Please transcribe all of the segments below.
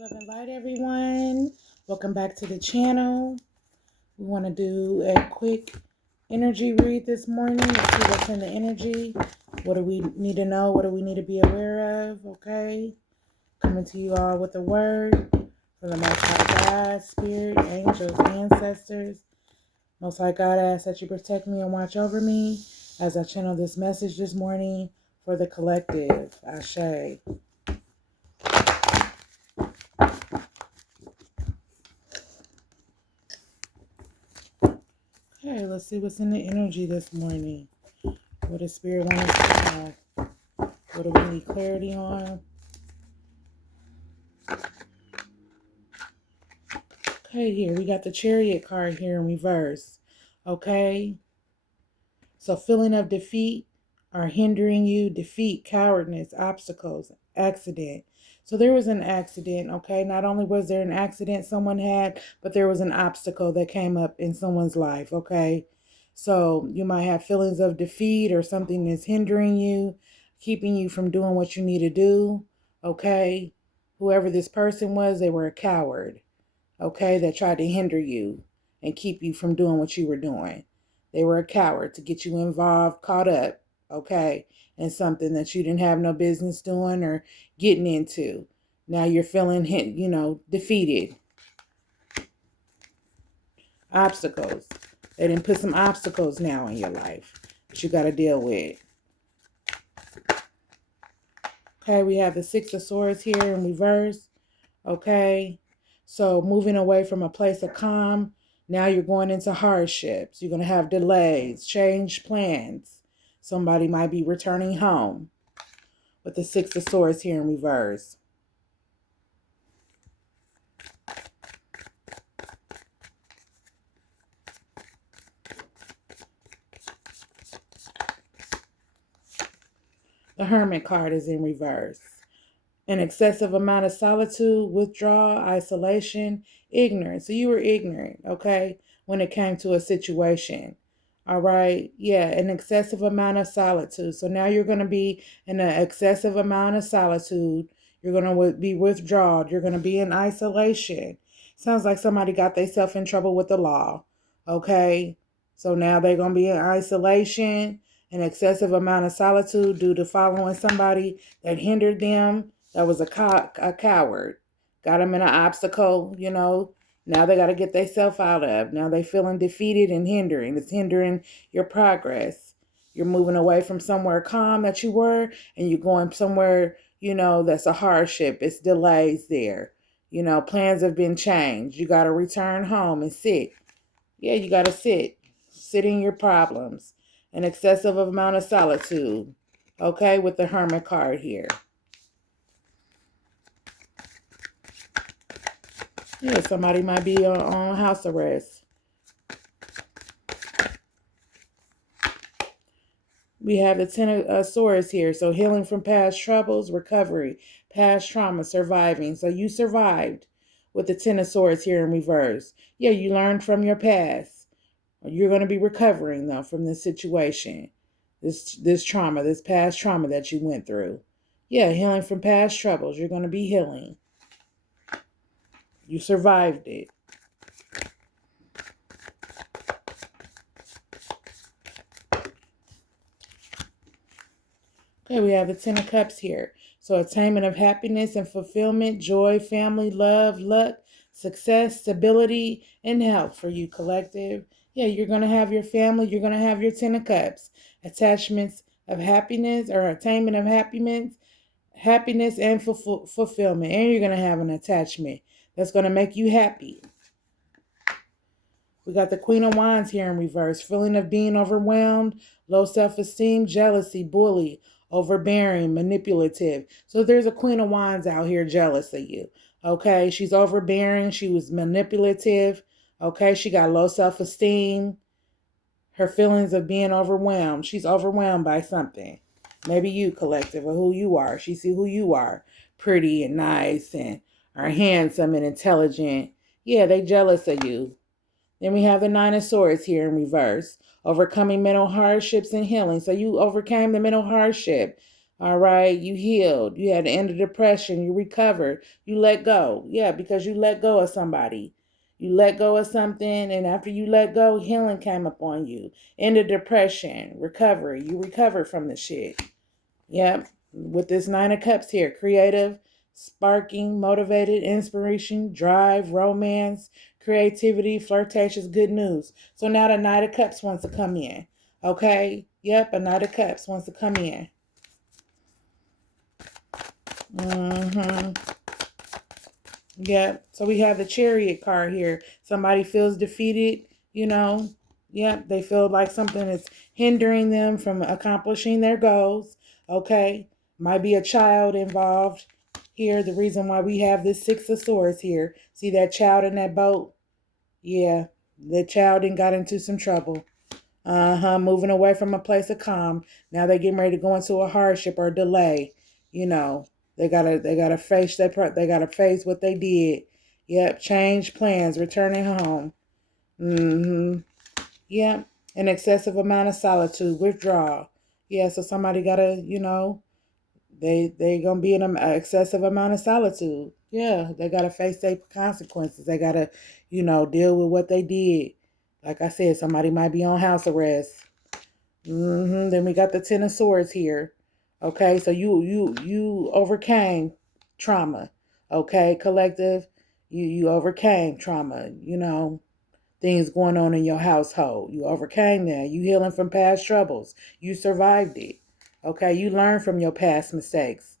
Love and light, everyone. Welcome back to the channel. We want to do a quick energy read this morning. Let's see what's in the energy. What do we need to know? What do we need to be aware of? Okay. Coming to you all with a word from the Most High God, Spirit, angels, ancestors. Most High God, I ask that you protect me and watch over me as I channel this message this morning for the collective. Ashe. Okay, let's see what's in the energy this morning. What does Spirit want us to know? What do we need clarity on? Okay, here we got the Chariot card here in reverse. Okay, so feeling of defeat are hindering you. Defeat, cowardness, obstacles, accident. So there was an accident, okay? Not only was there an accident someone had, but there was an obstacle that came up in someone's life, okay? So you might have feelings of defeat or something that's hindering you, keeping you from doing what you need to do, okay? Whoever this person was, they were a coward, okay, that tried to hinder you and keep you from doing what you were doing. They were a coward to get you involved, caught up, okay, in something that you didn't have no business doing or getting into. Now you're feeling, defeated. Obstacles. They didn't put some obstacles now in your life that you got to deal with. Okay, we have the Six of Swords here in reverse. Okay, so moving away from a place of calm, now you're going into hardships. You're going to have delays, change plans. Somebody might be returning home with the Six of Swords here in reverse. The Hermit card is in reverse. An excessive amount of solitude, withdrawal, isolation, ignorance. So you were ignorant, okay, when it came to a situation. All right. Yeah, an excessive amount of solitude. So now you're going to be in an excessive amount of solitude. You're going to be withdrawn. You're going to be in isolation. Sounds like somebody got themselves in trouble with the law. Okay. So now they're going to be in isolation, an excessive amount of solitude due to following somebody that hindered them, that was a coward. Got them in an obstacle, now they got to get themselves out of. Now they feeling defeated and hindering. It's hindering your progress. You're moving away from somewhere calm that you were, and you're going somewhere, that's a hardship. It's delays there. Plans have been changed. You got to return home and sit. Yeah, you got to sit. Sit in your problems. An excessive amount of solitude. Okay, with the Hermit card here. Yeah, somebody might be on house arrest. We have the Ten of Swords here. So healing from past troubles, recovery, past trauma, surviving. So you survived with the Ten of Swords here in reverse. Yeah, you learned from your past. You're going to be recovering, though, from this situation. This trauma, this past trauma that you went through. Yeah, healing from past troubles. You're going to be healing. You survived it. Okay, we have the Ten of Cups here. So attainment of happiness and fulfillment, joy, family, love, luck, success, stability, and health for you, collective. Yeah, you're going to have your family. You're going to have your Ten of Cups. Attachments of happiness or attainment of happiness and fulfillment. And you're going to have an attachment that's going to make you happy. We got the Queen of Wands here in reverse. Feeling of being overwhelmed, low self-esteem, jealousy, bully, overbearing, manipulative. So there's a Queen of Wands out here jealous of you. Okay, she's overbearing. She was manipulative. Okay, she got low self-esteem. Her feelings of being overwhelmed. She's overwhelmed by something. Maybe you, collective, or who you are. She see who you are. Pretty and nice and are handsome and intelligent. Yeah, they jealous of you. Then we have the Nine of Swords here in reverse. Overcoming mental hardships and healing. So you overcame the mental hardship. All right, you healed. You had the end of depression. You recovered. You let go. Yeah, because you let go of somebody. You let go of something, and after you let go, healing came upon you. End of depression, recovery. You recovered from the shit. Yep. With this Nine of Cups here, creative, sparking, motivated, inspiration, drive, romance, creativity, flirtatious, good news. So now the Knight of Cups wants to come in. Okay? Yep, a Knight of Cups wants to come in. Mm-hmm. Yep. So we have the Chariot card here. Somebody feels defeated, you know. Yep. They feel like something is hindering them from accomplishing their goals. Okay. Might be a child involved here. The reason why we have this Six of Swords here. See that child in that boat? Yeah. The child got into some trouble. Moving away from a place of calm. Now they're getting ready to go into a hardship or delay. You know, they gotta face what they did. Yep, change plans, returning home. Yep, an excessive amount of solitude, withdrawal. Yeah, so somebody gotta, they gonna be in an excessive amount of solitude. Yeah, they gotta face their consequences. They gotta, deal with what they did. Like I said, somebody might be on house arrest. Then we got the Ten of Swords here. Okay, so you overcame trauma. Okay, collective, you overcame trauma. Things going on in your household. You overcame that. You healing from past troubles. You survived it. Okay, you learned from your past mistakes.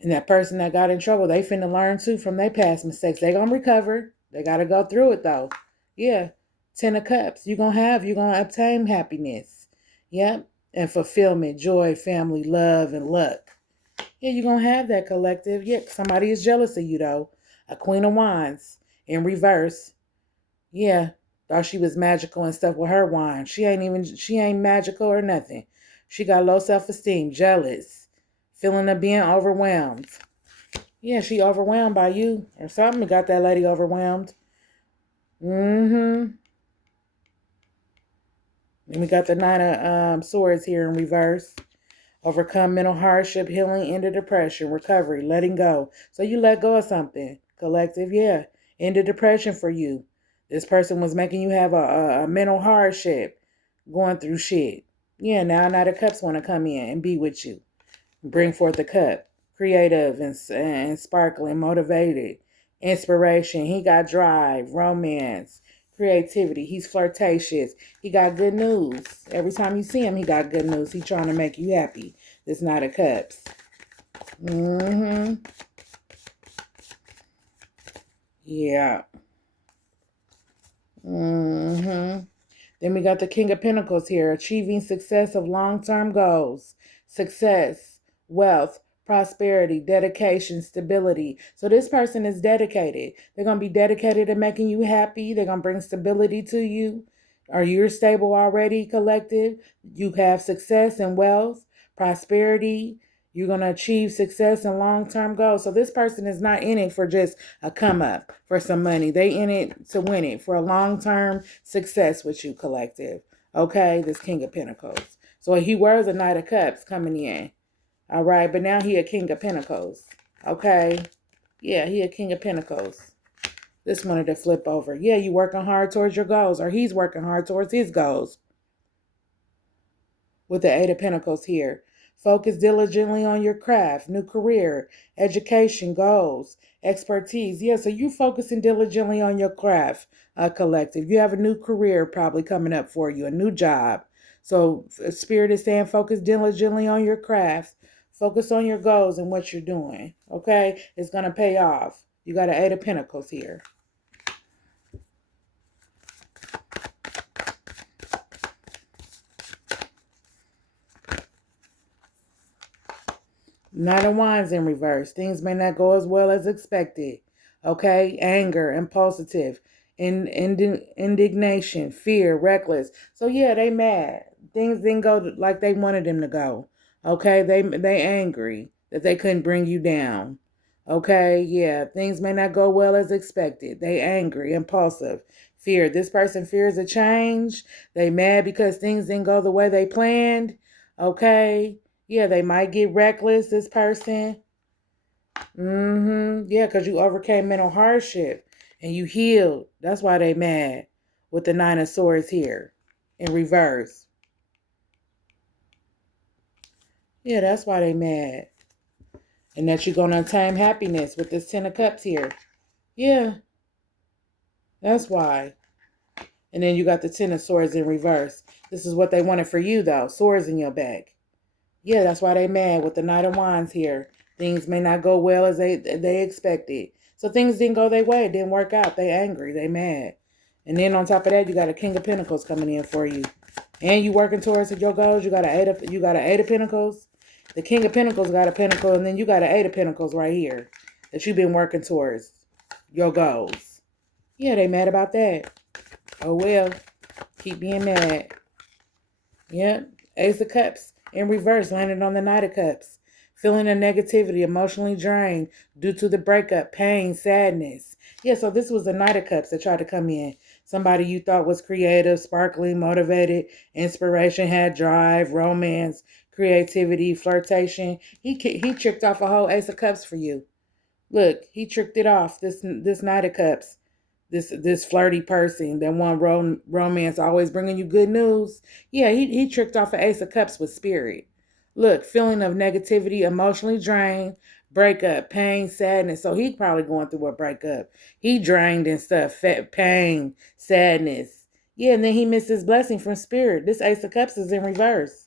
And that person that got in trouble, they finna learn too from their past mistakes. They gonna recover. They gotta go through it though. Yeah. Ten of Cups. You're gonna obtain happiness. Yep. And fulfillment, joy, family, love, and luck. Yeah, you're gonna have that, collective. Yeah, somebody is jealous of you though. A Queen of Wands in reverse. Yeah. Thought she was magical and stuff with her wand. She ain't magical or nothing. She got low self-esteem, jealous, feeling of being overwhelmed. Yeah, she overwhelmed by you or something. Got that lady overwhelmed. And we got the Nine of Swords here in reverse. Overcome mental hardship, healing, end of depression, recovery, letting go. So you let go of something, collective. Yeah, end of depression for you. This person was making you have a mental hardship, going through shit. Yeah, now Knight of Cups want to come in and be with you. Bring forth the cup. Creative and sparkling, motivated, inspiration. He got drive, romance, creativity. He's flirtatious. He got good news. Every time you see him, he got good news. He's trying to make you happy. This Knight of Cups. Yeah. Then we got the King of Pentacles here. Achieving success of long-term goals. Success, wealth, prosperity, dedication, stability. So this person is dedicated. They're going to be dedicated to making you happy. They're going to bring stability to you. Are you stable already, collective? You have success and wealth, prosperity. You're going to achieve success and long-term goals. So this person is not in it for just a come up for some money. They in it to win it for a long-term success with you, collective. Okay, this King of Pentacles. So he wears a Knight of Cups coming in. All right, but now he a King of Pentacles. Okay. Yeah, he a King of Pentacles. This wanted to flip over. Yeah, you working hard towards your goals, or he's working hard towards his goals. With the Eight of Pentacles here. Focus diligently on your craft, new career, education, goals, expertise. Yeah, so you focusing diligently on your craft, collective. You have a new career probably coming up for you, a new job. So Spirit is saying focus diligently on your craft. Focus on your goals and what you're doing. Okay? It's going to pay off. You got an Eight of Pentacles here. Knight of Wands in reverse. Things may not go as well as expected. Okay? Anger, impulsive, indignation, fear, reckless. So yeah, they mad. Things didn't go like they wanted them to go. Okay? They angry that they couldn't bring you down. Okay? Yeah, things may not go well as expected. They angry, impulsive, fear. This person fears a change. They mad because things didn't go the way they planned. Okay? Yeah, they might get reckless, this person. Yeah, because you overcame mental hardship and you healed. That's why they mad with the Nine of Swords here in reverse. Yeah, that's why they mad. And that you're going to attain happiness with this Ten of Cups here. Yeah, that's why. And then you got the Ten of Swords in reverse. This is what they wanted for you, though. Swords in your back. Yeah, that's why they mad with the Knight of Wands here. Things may not go well as they expected. So things didn't go their way. It didn't work out. They angry. They mad. And then on top of that, you got a King of Pentacles coming in for you. And you working towards your goals. You got an Eight of Pentacles. The King of Pentacles got a Pentacle, and then you got an Eight of Pentacles right here that you've been working towards your goals. Yeah, they mad about that. Oh well. Keep being mad. Yep. Ace of Cups in reverse, landed on the Knight of Cups. Feeling the negativity, emotionally drained due to the breakup, pain, sadness. Yeah, so this was the Knight of Cups that tried to come in. Somebody you thought was creative, sparkling, motivated, inspiration, had drive, romance, creativity, flirtation. He tricked off a whole Ace of Cups for you. Look, he tricked it off. This Knight of Cups. This flirty person that want romance, always bringing you good news. Yeah, he tricked off an Ace of Cups with spirit. Look, feeling of negativity, emotionally drained, breakup, pain, sadness. So he probably going through a breakup. He drained and stuff, pain, sadness. Yeah, and then he missed his blessing from spirit. This Ace of Cups is in reverse.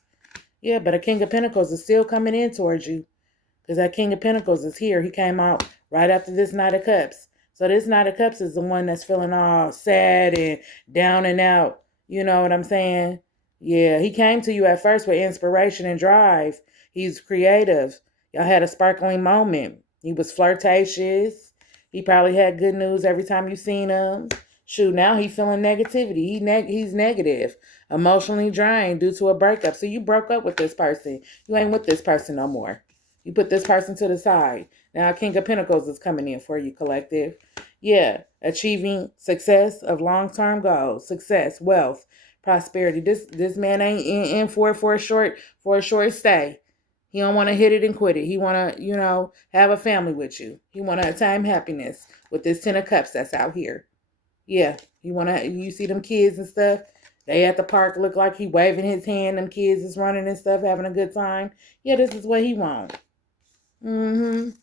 Yeah, but a King of Pentacles is still coming in towards you. Because that King of Pentacles is here. He came out right after this Knight of Cups. So this Knight of Cups is the one that's feeling all sad and down and out. You know what I'm saying? Yeah, he came to you at first with inspiration and drive. He's creative. Y'all had a sparkling moment. He was flirtatious. He probably had good news every time you seen him. Shoot, now he's feeling negativity. He's negative, emotionally drained due to a breakup. So you broke up with this person. You ain't with this person no more. You put this person to the side. Now King of Pentacles is coming in for you, collective. Yeah, achieving success of long-term goals, success, wealth, prosperity. This man ain't in for a short stay. He don't want to hit it and quit it. He want to, have a family with you. He want to attain happiness with this Ten of Cups that's out here. Yeah, you see them kids and stuff. They at the park look like he waving his hand. Them kids is running and stuff, having a good time. Yeah, this is what he want. Then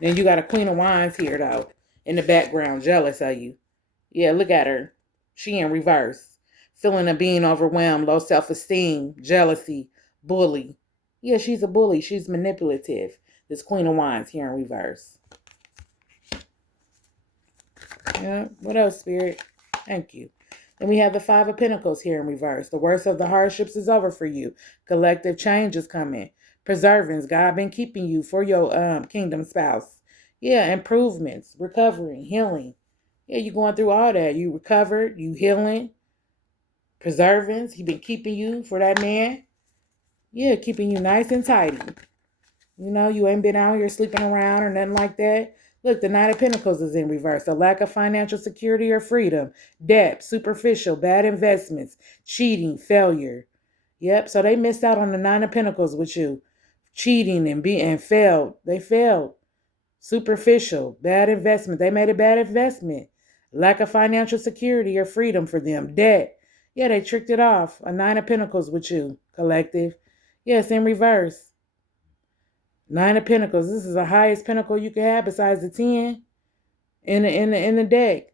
you got a Queen of Wands here, though, in the background, jealous of you. Yeah, look at her. She in reverse. Feeling of being overwhelmed, low self-esteem, jealousy, bully. Yeah, she's a bully. She's manipulative. This Queen of Wands here in reverse. Yeah, what else, Spirit? Thank you. Then we have the Five of Pentacles here in reverse. The worst of the hardships is over for you. Collective change is coming. Preservance. God been keeping you for your kingdom spouse. Yeah, improvements, recovery, healing. Yeah, you going through all that. You recovered, you healing, preservance. He been keeping you for that man. Yeah, keeping you nice and tidy. You ain't been out here sleeping around or nothing like that. Look, the Knight of Pentacles is in reverse. A lack of financial security or freedom, debt, superficial, bad investments, cheating, failure. Yep, so they missed out on the Nine of Pentacles with you. Cheating and failed. They failed. Superficial, bad investment. They made a bad investment. Lack of financial security or freedom for them. Debt. Yeah, they tricked it off. A Nine of Pentacles with you, collective. Yes, in reverse. Nine of Pentacles. This is the highest pentacle you can have besides the 10 in the deck.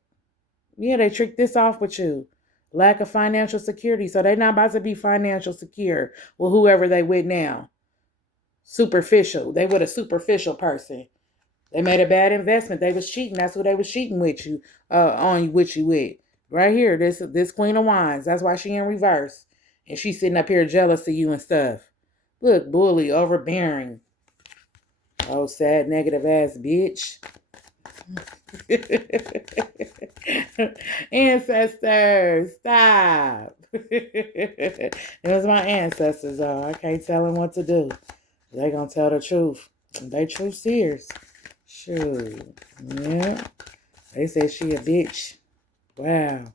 Yeah, they tricked this off with you. Lack of financial security. So they're not about to be financial secure with whoever they with now. Superficial. They with a superficial person. They made a bad investment. They was cheating. That's who they was cheating with you, with. Right here, this Queen of Wands. That's why she in reverse. And she's sitting up here jealous of you and stuff. Look, bully, overbearing. Oh, sad, negative ass bitch. Ancestors, stop. It was my ancestors, though. I can't tell them what to do. They gonna tell the truth. They truth seers. Shoot. Yeah. They said she a bitch. Wow.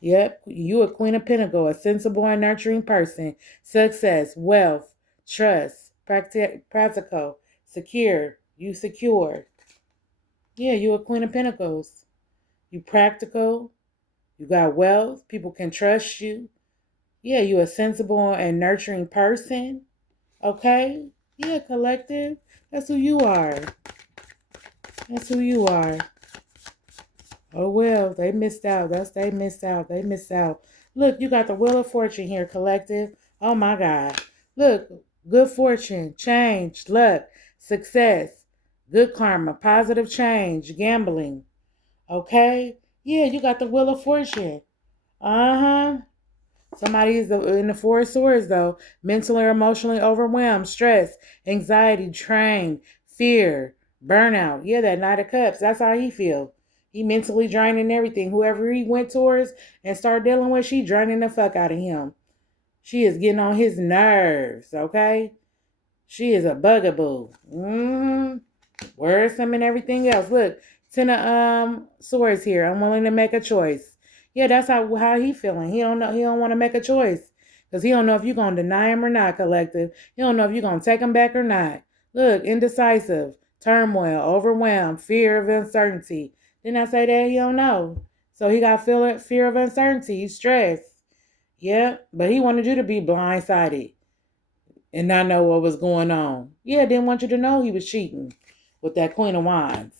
Yep, you a Queen of Pentacles, a sensible and nurturing person. Success, wealth, trust, practical, secure. You secure. Yeah, you a Queen of Pentacles. You practical. You got wealth. People can trust you. Yeah, you a sensible and nurturing person. Okay? Yeah, collective. That's who you are. That's who you are. Oh well, they missed out. They missed out. They missed out. Look, you got the Wheel of Fortune here, collective. Oh my God. Look, good fortune, change, luck, success, good karma, positive change, gambling. Okay? Yeah, you got the Wheel of Fortune. Uh-huh. Somebody is in the Four of Swords, though. Mentally or emotionally overwhelmed, stress, anxiety, drain, fear, burnout. Yeah, that Knight of Cups. That's how he feel. He mentally draining everything. Whoever he went towards and started dealing with, she draining the fuck out of him. She is getting on his nerves, okay? She is a bugaboo. Worrisome and everything else. Look, Ten of Swords here. I'm willing to make a choice. Yeah, that's how he feeling. He don't know. He don't want to make a choice because he don't know if you're gonna deny him or not. Collective. He don't know if you're gonna take him back or not. Look, indecisive, turmoil, overwhelmed, fear of uncertainty. Didn't I say that? He don't know. So he got fear of uncertainty. He's stressed. Yeah, but he wanted you to be blindsided and not know what was going on. Yeah, didn't want you to know he was cheating with that Queen of Wands.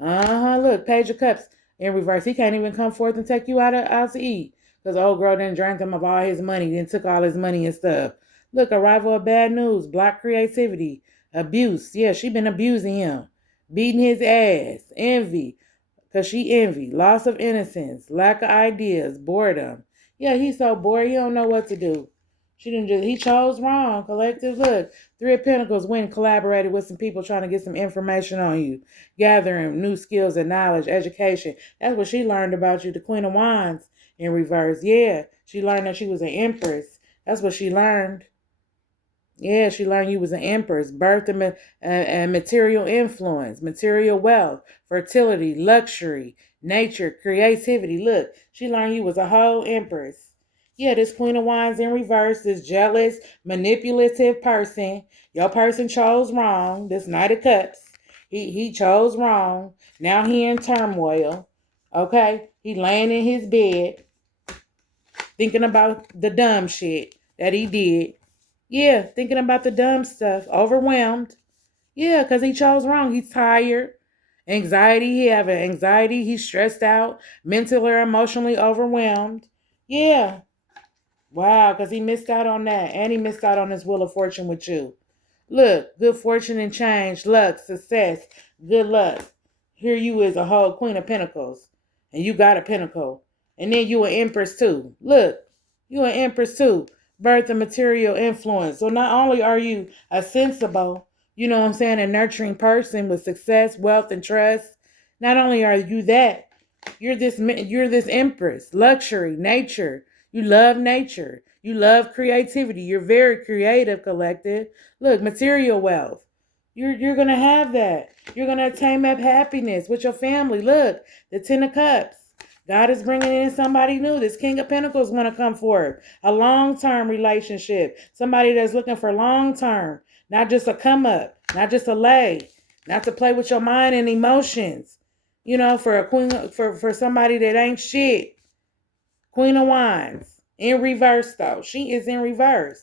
Look, Page of Cups in reverse. He can't even come forth and take you out to eat because old girl done drank him of all his money, then took all his money and stuff. Look, arrival of bad news, block creativity, abuse. Yeah, she been abusing him, beating his ass, envy, because she envy, loss of innocence, lack of ideas, boredom. Yeah, he's so bored, he don't know what to do. He chose wrong, collective. Look, Three of Pentacles went and collaborated with some people trying to get some information on you, gathering new skills and knowledge, education. That's what she learned about you, the Queen of Wands in reverse. Yeah, she learned that she was an empress. That's what she learned. Yeah, she learned you was an empress, birth and material influence, material wealth, fertility, luxury, nature, creativity. Look, she learned you was a whole empress. Yeah, this Queen of Wands in reverse, this jealous, manipulative person. Your person chose wrong. This Knight of Cups, he chose wrong. Now he in turmoil. Okay, he laying in his bed, thinking about the dumb shit that he did. Yeah, thinking about the dumb stuff. Overwhelmed. Yeah, because he chose wrong. He's tired. Anxiety. He have an anxiety. He's stressed out. Mentally or emotionally overwhelmed. Yeah. Wow, because he missed out on that. And he missed out on his Wheel of Fortune with you. Look, good fortune and change. Luck, success, good luck. Here you is a whole Queen of Pentacles. And you got a pentacle. And then you an Empress too. Look, you an Empress too. Birth and material influence. So not only are you a sensible, you know what I'm saying, a nurturing person with success, wealth, and trust. Not only are you that, you're this Empress, luxury, nature. You love nature. You love creativity. You're very creative, collective. Look, material wealth. You're gonna have that. You're gonna attain that happiness with your family. Look, the Ten of Cups. God is bringing in somebody new. This King of Pentacles want to come forward. A long-term relationship. Somebody that's looking for long-term. Not just a come up. Not just a lay. Not to play with your mind and emotions. You know, for a queen, for somebody that ain't shit. Queen of Wands. In reverse, though. She is in reverse.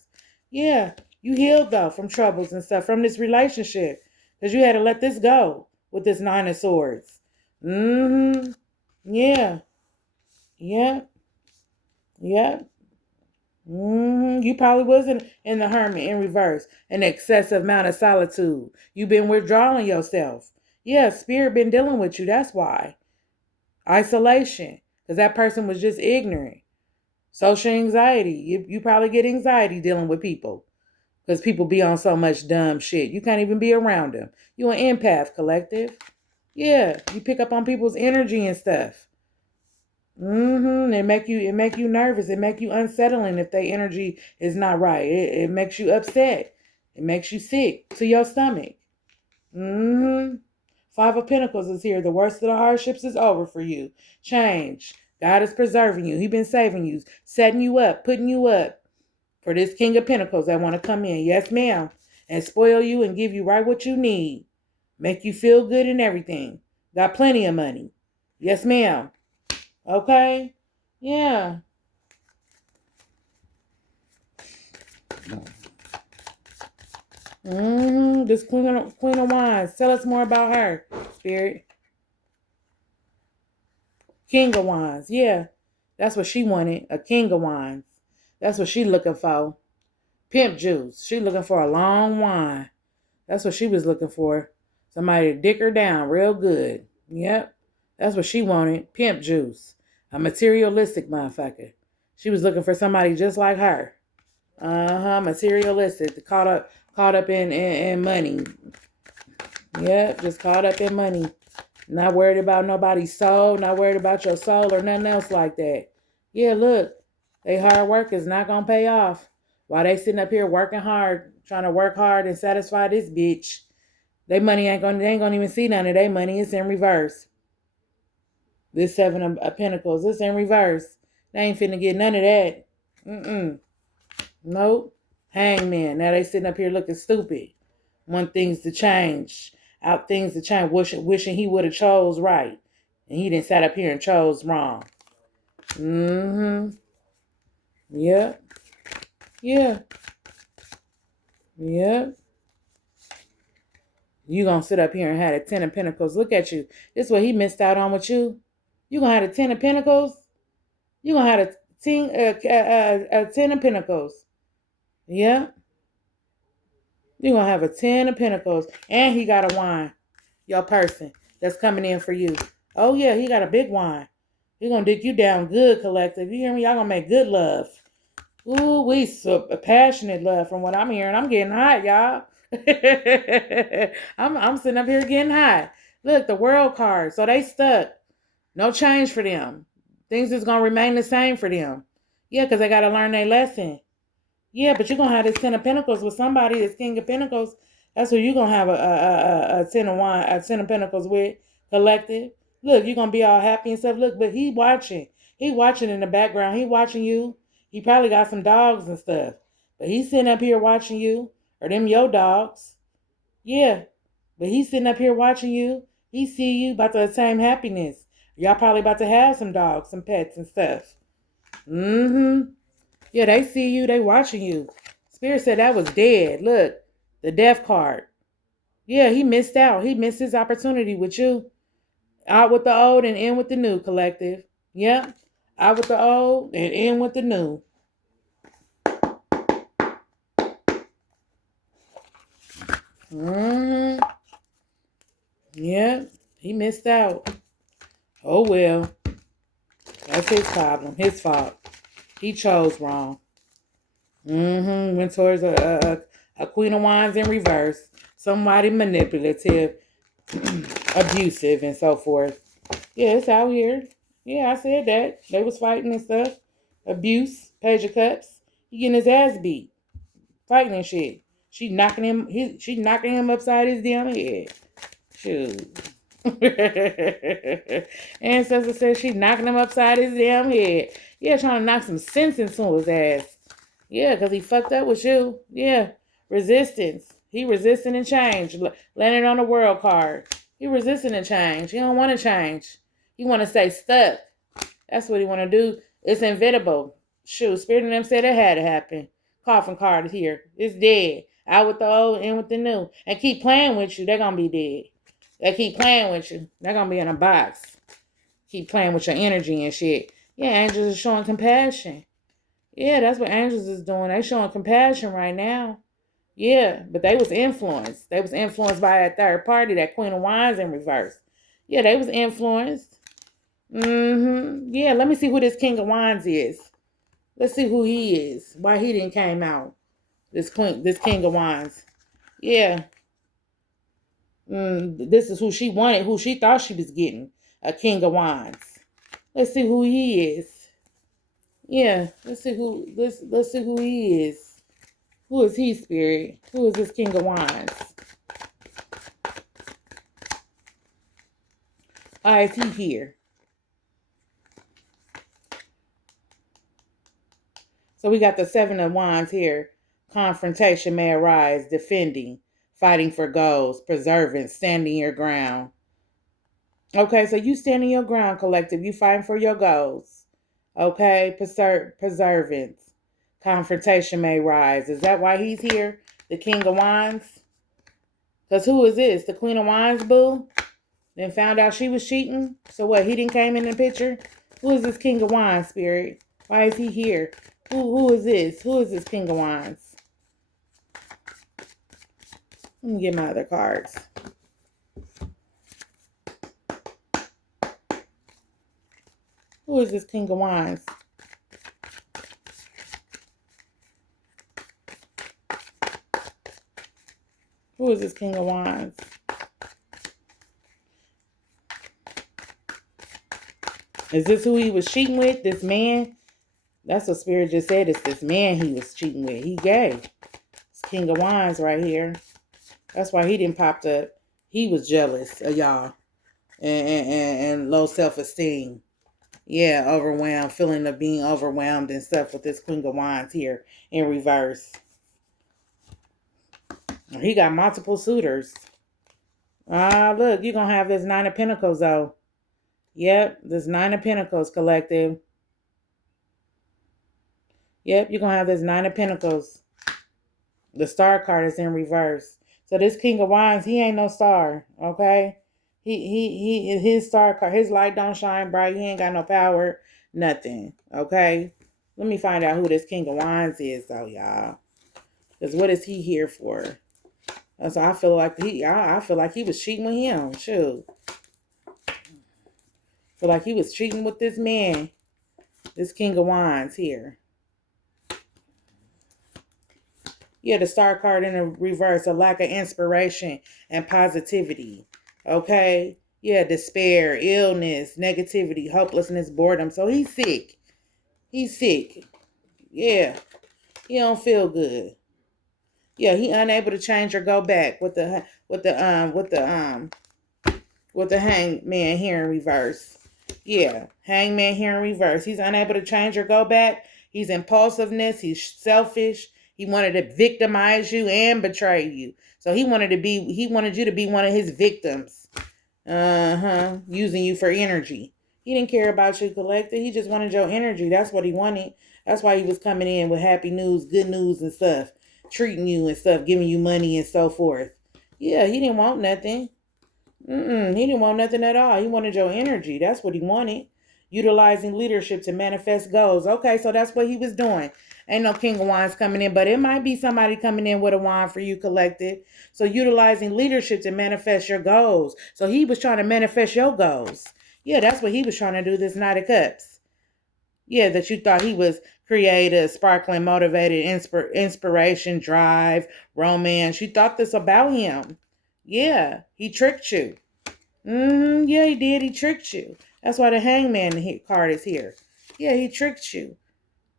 Yeah. You healed, though, from troubles and stuff. From this relationship. Because you had to let this go. With this Nine of Swords. Yeah. Yep. Yep. You probably wasn't in the Hermit in reverse. An excessive amount of solitude. You've been withdrawing yourself. Yeah, spirit been dealing with you. That's why. Isolation. Because that person was just ignorant. Social anxiety. You probably get anxiety dealing with people. Because people be on so much dumb shit. You can't even be around them. You an empath, collective. Yeah. You pick up on people's energy and stuff. It make you nervous. It make you unsettling if their energy is not right. It makes you upset. It makes you sick to your stomach. Five of Pentacles is here. The worst of the hardships is over for you. Change. God is preserving you. He's been saving you, setting you up, putting you up for this King of Pentacles that want to come in. Yes, ma'am. And spoil you and give you right what you need. Make you feel good and everything. Got plenty of money. Yes, ma'am. Okay? Yeah. This Queen of Wands. Tell us more about her, Spirit. King of Wands. Yeah. That's what she wanted. A King of Wands. That's what she looking for. Pimp juice. She looking for a long wine. That's what she was looking for. Somebody to dick her down real good. Yep. That's what she wanted. Pimp juice. A materialistic motherfucker. She was looking for somebody just like her. Materialistic. Caught up in money. Yep, just caught up in money. Not worried about nobody's soul, not worried about your soul or nothing else like that. Yeah, look, they hard work is not gonna pay off. While they sitting up here working hard, trying to work hard and satisfy this bitch, they money they ain't gonna even see none of their money. It's in reverse. This Seven of Pentacles, it's in reverse. They ain't finna get none of that. Nope. Hangman. Now they sitting up here looking stupid. Want things to change. Out things to change. Wishing he would have chose right. And he didn't sat up here and chose wrong. Yep. Yeah. Yep. You gonna sit up here and have a 10 of Pentacles. Look at you. This is what he missed out on with you. You gonna have a 10 of Pentacles. You gonna have a 10 of Pentacles. Yeah. You're going to have a 10 of Pentacles. And he got a wine. Your person that's coming in for you. Oh, yeah. He got a big wine. He going to dick you down good, collective. You hear me? Y'all going to make good love. Ooh, we so passionate love from what I'm hearing. I'm getting hot, y'all. I'm sitting up here getting hot. Look, the world card. So they stuck. No change for them. Things is going to remain the same for them. Yeah, because they got to learn their lesson. Yeah, but you're going to have this 10 of Pentacles with somebody that's King of Pentacles. That's who you're going to have a 10 of wine, a 10 of Pentacles with, collective. Look, you're going to be all happy and stuff. Look, but he watching. He watching in the background. He watching you. He probably got some dogs and stuff. But he's sitting up here watching you. Or them your dogs. Yeah. But he's sitting up here watching you. He see you about to attain happiness. Y'all probably about to have some dogs, some pets and stuff. Yeah, they see you. They watching you. Spirit said that was dead. Look, the death card. Yeah, he missed out. He missed his opportunity with you. Out with the old and in with the new, collective. Yep. Out with the old and in with the new. Yeah, he missed out. Oh, well. That's his problem. His fault. He chose wrong. Went towards a Queen of Wands in reverse. Somebody manipulative, abusive, and so forth. Yeah, it's out here. Yeah, I said that. They was fighting and stuff. Abuse, Page of Cups. He getting his ass beat. Fighting and shit. She knocking him upside his damn head. Shoot. Ancestor says she knocking him upside his damn head. Yeah, trying to knock some sense into his ass. Yeah, because he fucked up with you. Yeah. Resistance. He resisting and change. Landing on the world card. He resisting and change. He don't want to change. He want to stay stuck. That's what he want to do. It's inevitable. Shoot, Spirit of them said it had to happen. Coffin card here. It's dead. Out with the old, in with the new. And keep playing with you. They're going to be dead. They keep playing with you. They're going to be in a box. Keep playing with your energy and shit. Yeah, angels are showing compassion. Yeah, that's what angels is doing. They showing compassion right now. Yeah, but they was influenced. They was influenced by that third party, that Queen of Wands in reverse. Yeah, they was influenced. Yeah, let me see who this King of Wands is. Let's see who he is. Why he didn't came out. This King of Wands. Yeah. This is who she wanted, who she thought she was getting. A King of Wands. Let's see who he is. Yeah, let's see who he is. Who is he, Spirit? Who is this King of Wands? Why is he here? So we got the Seven of Wands here. Confrontation may arise, defending, fighting for goals, preserving, standing your ground. Okay, so you standing your ground, collective. You fighting for your goals. Okay, preservance. Confrontation may rise. Is that why he's here? The King of Wands? Because who is this? The Queen of Wands, boo? Then found out she was cheating? So what, he didn't came in the picture? Who is this King of Wands, spirit? Why is he here? Who is this? Who is this King of Wands? Let me get my other cards. Who is this King of Wands? Who is this King of Wands? Is this who he was cheating with? This man? That's what Spirit just said. It's this man he was cheating with. He gay. It's King of Wands right here. That's why he didn't pop up. He was jealous of y'all. And low self-esteem. Yeah, overwhelmed. Feeling of being overwhelmed and stuff with this Queen of Wands here in reverse. He got multiple suitors. Look, you're going to have this Nine of Pentacles, though. Yep, this Nine of Pentacles, collective. Yep, you're going to have this Nine of Pentacles. The Star card is in reverse. So this King of Wands, he ain't no star, okay? His star card, his light don't shine bright. He ain't got no power, nothing, okay? Let me find out who this King of Wands is, though, y'all. Because what is he here for? So I feel like I feel like he was cheating with him. Shoot. Feel like he was cheating with this man. This King of Wands here. Yeah, the Star card in the reverse. A lack of inspiration and positivity. Okay? Yeah, despair, illness, negativity, hopelessness, boredom. So he's sick. He's sick. Yeah. He don't feel good. Yeah, he unable to change or go back with the hangman here in reverse. Yeah, hangman here in reverse. He's unable to change or go back. He's impulsiveness. He's selfish. He wanted to victimize you and betray you. So he wanted you to be one of his victims. Using you for energy. He didn't care about you, collector. He just wanted your energy. That's what he wanted. That's why he was coming in with happy news, good news and stuff. Treating you and stuff, giving you money and so forth. Yeah, he didn't want nothing. He didn't want nothing at all. He wanted your energy. That's what he wanted. Utilizing leadership to manifest goals. Okay, so that's what he was doing. Ain't no King of Wands coming in, but it might be somebody coming in with a wand for you, collective. So utilizing leadership to manifest your goals. So he was trying to manifest your goals. Yeah, that's what he was trying to do, this Knight of Cups. Yeah, that you thought he was creative, sparkling, motivated, inspiration, drive, romance. You thought this about him. Yeah, he tricked you. Yeah, he did. He tricked you. That's why the hangman card is here. Yeah, he tricked you.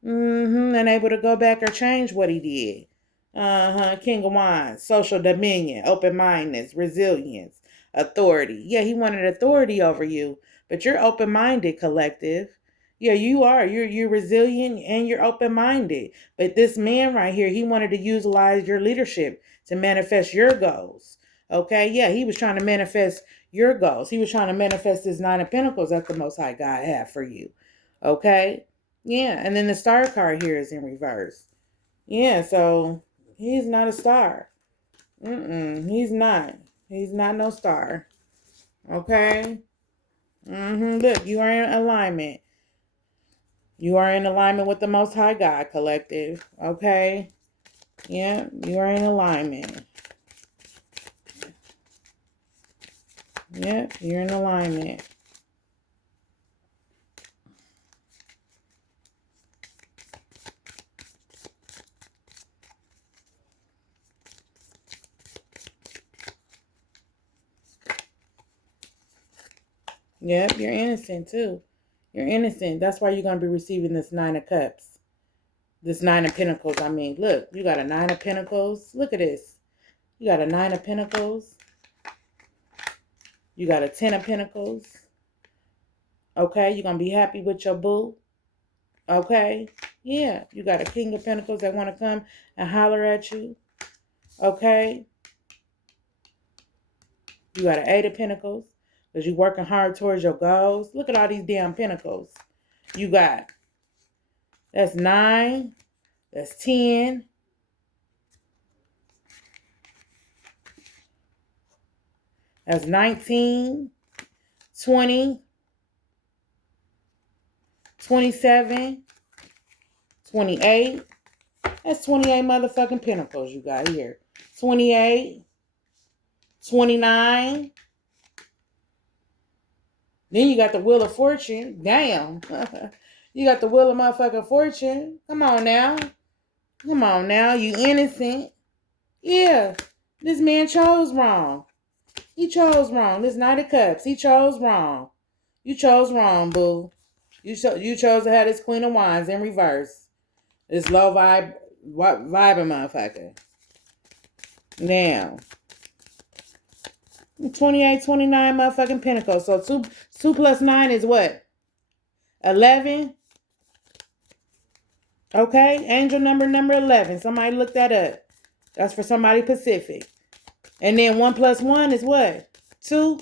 Unable to go back or change what he did. King of Wands, social dominion, open-mindedness, resilience, authority. Yeah, he wanted authority over you, but you're open-minded, collective. Yeah, you are. You're resilient and you're open-minded. But this man right here, he wanted to utilize your leadership to manifest your goals. Okay, yeah, he was trying to manifest your goals. He was trying to manifest this Nine of Pentacles that the Most High God had for you. Okay, yeah, and then the Star card here is in reverse. Yeah, so he's not a star. He's not. He's not no star. Okay. Look, you are in alignment. You are in alignment with the Most High God, collective. Okay. Yeah, you are in alignment. Yep, you're in alignment. Yep, you're innocent too. You're innocent. That's why you're going to be receiving this Nine of Cups. This Nine of Pentacles, I mean. Look, you got a Nine of Pentacles. Look at this. You got a Nine of Pentacles. You got a 10 of Pentacles. Okay, you're going to be happy with your boo. Okay? Yeah, you got a King of Pentacles that want to come and holler at you. Okay? You got an Eight of Pentacles because you're working hard towards your goals. Look at all these damn pentacles. You got, that's 9, that's 10, that's 19, 20, 27, 28. That's 28 motherfucking pentacles you got here. 28, 29. Then you got the Wheel of Fortune. Damn. You got the Wheel of motherfucking Fortune. Come on now. Come on now. You innocent. Yeah. This man chose wrong. He chose wrong. This Knight of Cups. He chose wrong. You chose wrong, boo. You chose to have this Queen of Wands in reverse. This low vibing motherfucker. Now. 28, 29 motherfucking pentacles. So 2 plus 9 is what? 11. Okay, angel number 11. Somebody look that up. That's for somebody Pacific. And then 1 plus 1 is what? 2.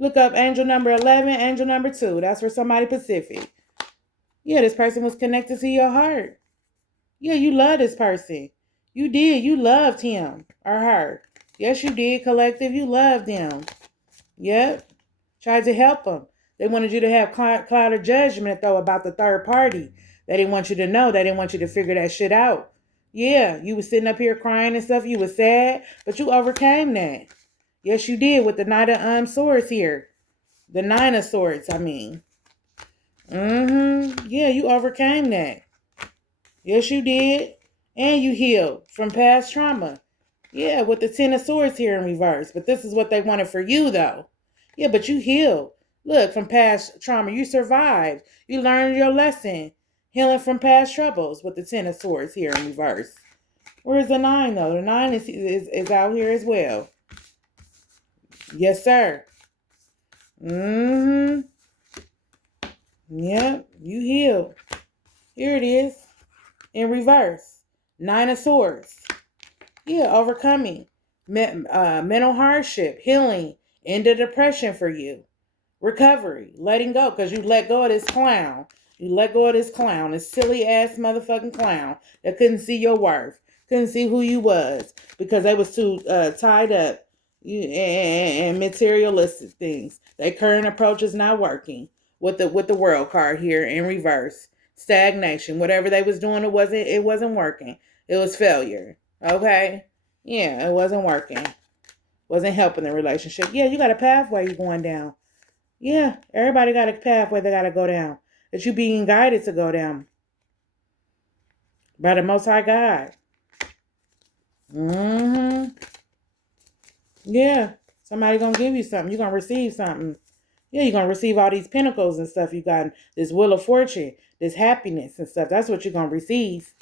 Look up angel number 11, angel number 2. That's for somebody Pacific. Yeah, this person was connected to your heart. Yeah, you love this person. You did. You loved him or her. Yes, you did, collective. You loved them. Yep. Tried to help them. They wanted you to have cloud of judgment, though, about the third party. They didn't want you to know. They didn't want you to figure that shit out. Yeah, you was sitting up here crying and stuff. You was sad, but you overcame that. Yes, you did with the Knight of Swords here. The 9 of Swords, I mean. Yeah, you overcame that. Yes, you did. And you healed from past trauma. Yeah, with the 10 of Swords here in reverse. But this is what they wanted for you, though. Yeah, but you healed. Look, from past trauma. You survived. You learned your lesson. Healing from past troubles with the 10 of Swords here in reverse. Where's the 9, though? The 9 is out here as well. Yes, sir. Yep, you healed. Here it is. In reverse. 9 of Swords. Yeah, overcoming. Mental hardship. Healing. End of depression for you. Recovery. Letting go. Because you let go of this clown. You let go of this clown. This silly ass motherfucking clown that couldn't see your worth. Couldn't see who you was. Because they was too tied up and materialistic things. Their current approach is not working. With the World card here in reverse. Stagnation. Whatever they was doing, it wasn't working. It was failure. Okay? Yeah, it wasn't working. Wasn't helping the relationship. Yeah, you got a pathway you're going down. Yeah, everybody got a pathway they got to go down. That you being guided to go down. By the Most High God. Yeah, somebody going to give you something. You're going to receive something. Yeah, you're going to receive all these pentacles and stuff you got. This Wheel of Fortune. This happiness and stuff. That's what you're going to receive.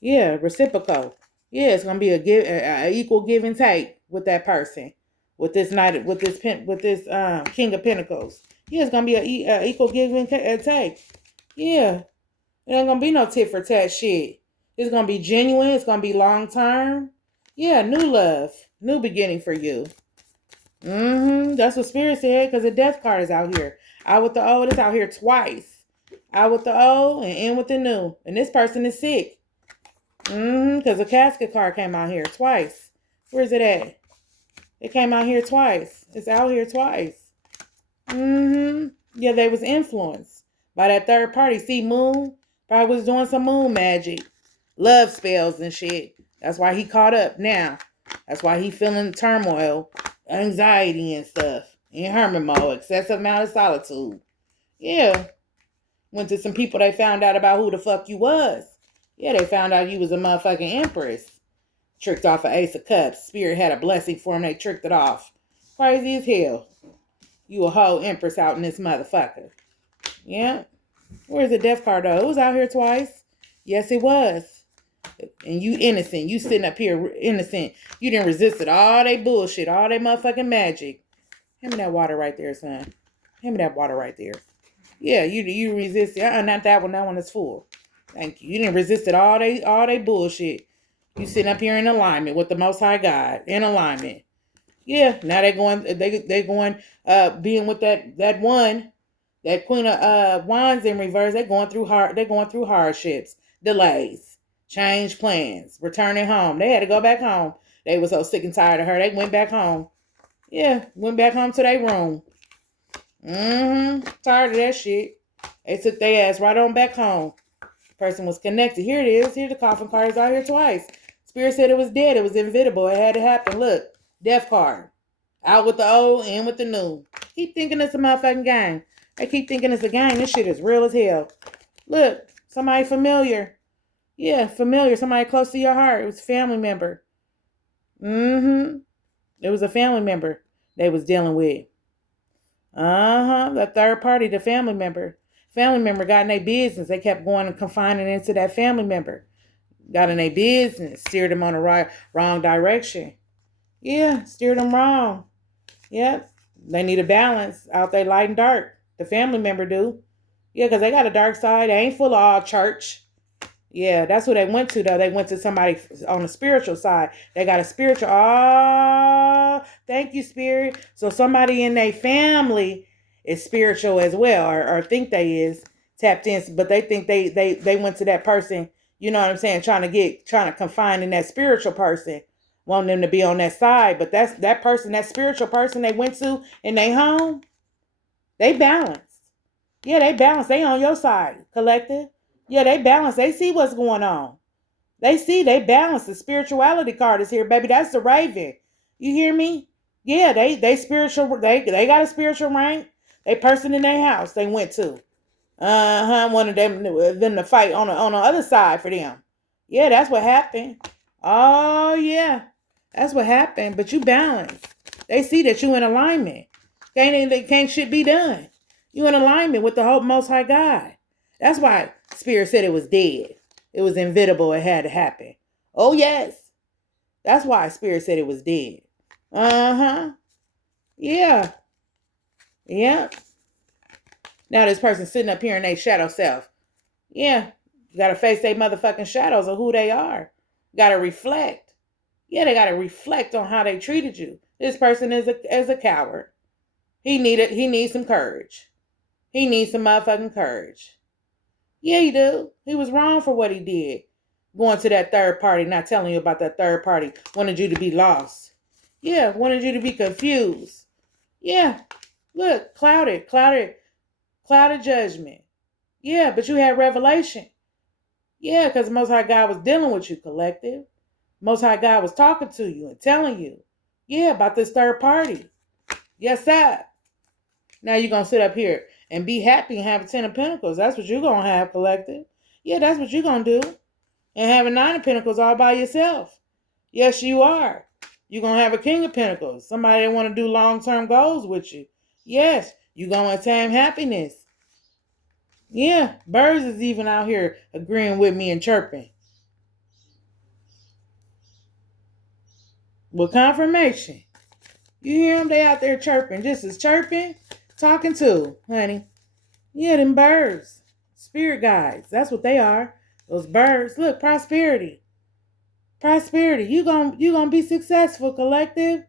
Yeah, reciprocal. Yeah, it's gonna be a equal give and take with that person, with this King of Pentacles. Yeah, it's gonna be a equal give and take. Yeah, it ain't gonna be no tit for tat shit. It's gonna be genuine. It's gonna be long term. Yeah, new love, new beginning for you. That's what Spirit said. Because the Death card is out here. Out with the old. It's out here twice. Out with the old and in with the new. And this person is sick. Because the casket card came out here twice. Where is it at? It came out here twice. It's out here twice. Yeah, they was influenced by that third party. See, Moon probably was doing some moon magic. Love spells and shit. That's why he caught up now. That's why he feeling turmoil, anxiety and stuff. In hermit mode, excessive amount of solitude. Yeah. Went to some people they found out about who the fuck you was. Yeah, they found out you was a motherfucking empress. Tricked off an Ace of Cups. Spirit had a blessing for him. They tricked it off. Crazy as hell. You a whole empress out in this motherfucker. Yeah. Where's the Death card though? It was out here twice. Yes, it was. And you innocent. You sitting up here innocent. You didn't resist it. All they bullshit. All they motherfucking magic. Hand me that water right there, son. Hand me that water right there. Yeah, you resisted. Not that one. That one is full. Thank you. You didn't resist it all they bullshit. You sitting up here in alignment with the Most High God, in alignment. Yeah, now they going being with that one, that Queen of Wands in reverse. They're going through hardships, delays, change plans, returning home. They had to go back home. They were so sick and tired of her. They went back home. Yeah, went back home to their room. Tired of that shit. They took their ass right on back home. Person was connected. Here it is. Here the coffin card is out here twice. Spirit said it was dead. It was inevitable. It had to happen. Look, death card. Out with the old, in with the new. Keep thinking it's a motherfucking game. They keep thinking it's a game. This shit is real as hell. Look, somebody familiar. Yeah, familiar. Somebody close to your heart. It was a family member. It was a family member they was dealing with. The third party, the family member. Family member got in their business. They kept going and confining into that family member. Got in their business. Steered them on the wrong direction. Yeah, steered them wrong. Yep. They need a balance out there, light and dark. The family member do. Yeah, because they got a dark side. They ain't full of all church. Yeah, that's what they went to, though. They went to somebody on the spiritual side. They got a spiritual. Oh, thank you, Spirit. So somebody in their family is spiritual as well, or think they is tapped in, but they think they went to that person. You know what I'm saying? Trying to confine in that spiritual person, wanting them to be on that side. But that's that person, that spiritual person they went to in their home. They balanced. Yeah, they balanced. They on your side, collective. Yeah, they balance. They see what's going on. They balance. The spirituality card is here, baby. That's the Raven. You hear me? Yeah, they spiritual. They got a spiritual rank. They person in their house they went to. One of them to fight on the other side for them. Yeah, that's what happened. Oh yeah, that's what happened. But you balance. They see that you in alignment. Can't shit be done. You in alignment with the whole Most High God. That's why Spirit said it was dead. It was inevitable. It had to happen. Oh yes, that's why Spirit said it was dead. Yeah. Yeah. Now this person sitting up here in their shadow self. Yeah. You gotta face their motherfucking shadows of who they are. Gotta reflect. Yeah, they gotta reflect on how they treated you. This person is a coward. He needs some courage. He needs some motherfucking courage. Yeah, he do. He was wrong for what he did. Going to that third party, not telling you about that third party. Wanted you to be lost. Yeah, wanted you to be confused. Yeah. Look, clouded judgment. Yeah, but you had revelation. Yeah, because the Most High God was dealing with you, collective. Most High God was talking to you and telling you. Yeah, about this third party. Yes, sir. Now you're going to sit up here and be happy and have a 10 of Pentacles. That's what you're going to have, collective. Yeah, that's what you're going to do. And have a 9 of Pentacles all by yourself. Yes, you are. You're going to have a King of Pentacles. Somebody that want to do long-term goals with you. Yes, you're going to attain happiness. Yeah, birds is even out here agreeing with me and chirping. With confirmation. You hear them? They out there chirping. Just as chirping, talking to, honey. Yeah, them birds. Spirit guides. That's what they are. Those birds. Look, prosperity. Prosperity. You gonna be successful, collective.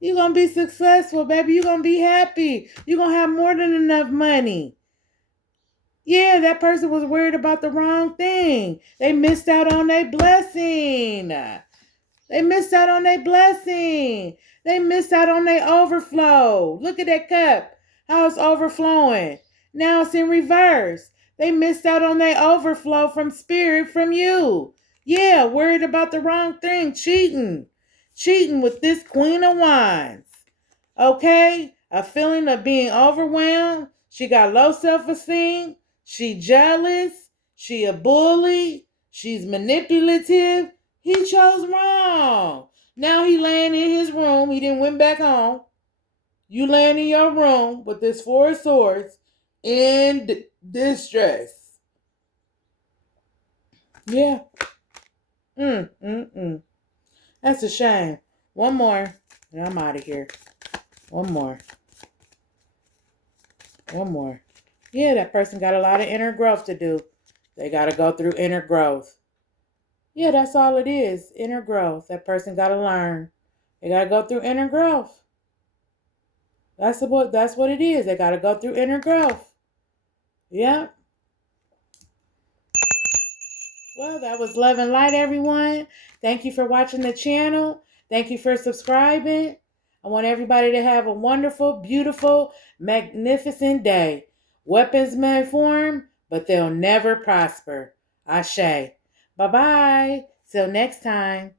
You gonna be successful, baby. You gonna be happy. You gonna have more than enough money. Yeah, that person was worried about the wrong thing. They missed out on their blessing. They missed out on their blessing. They missed out on their overflow. Look at that cup. How it's overflowing. Now it's in reverse. They missed out on their overflow from spirit from you. Yeah, worried about the wrong thing. Cheating. Cheating with this Queen of Wands. Okay? A feeling of being overwhelmed. She got low self-esteem. She jealous. She a bully. She's manipulative. He chose wrong. Now he laying in his room. He didn't went back home. You laying in your room with this 4 of Swords in distress. Yeah. That's a shame. One more. And I'm out of here. One more. Yeah, that person got a lot of inner growth to do. They got to go through inner growth. Yeah, that's all it is. Inner growth. That person got to learn. They got to go through inner growth. That's what it is. They got to go through inner growth. Yeah. Well, that was Love and Light, everyone. Thank you for watching the channel. Thank you for subscribing. I want everybody to have a wonderful, beautiful, magnificent day. Weapons may form, but they'll never prosper. Ashe. Bye-bye. Till next time.